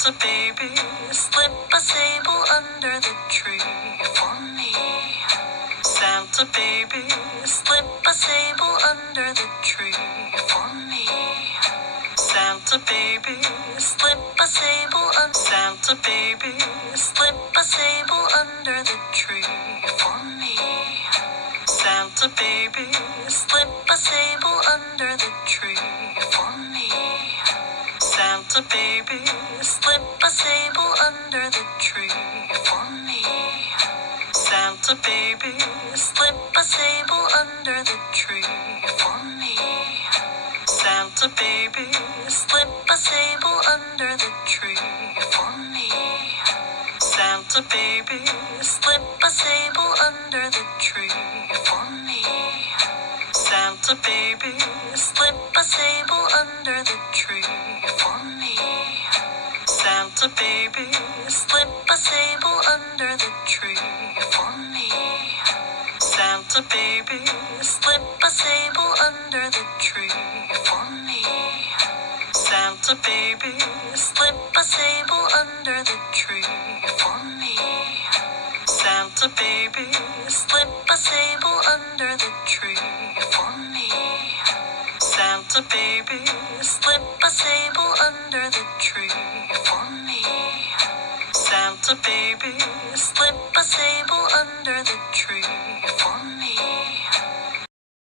Santa baby, slip a sable under the tree for me. Santa baby, slip a sable under the tree for me. Santa baby, slip a sable Santa baby, slip a sable under the tree for me. Santa baby, slip a sable under the tree for me. Santa baby, slip a sable under the tree for me. Santa baby, slip a sable under the tree for me. Santa baby, slip a sable under the tree for me. Santa baby, slip a sable under the tree for me. Santa baby, slip a sable under the tree for me. Santa baby, slip a sable under the tree for me. Santa baby, slip a sable under the tree for me. Santa baby, slip a sable under the tree for me. Santa baby, slip a sable under the tree for me. Santa baby, slip a sable under the tree for me. Santa baby, slip a sable under the tree.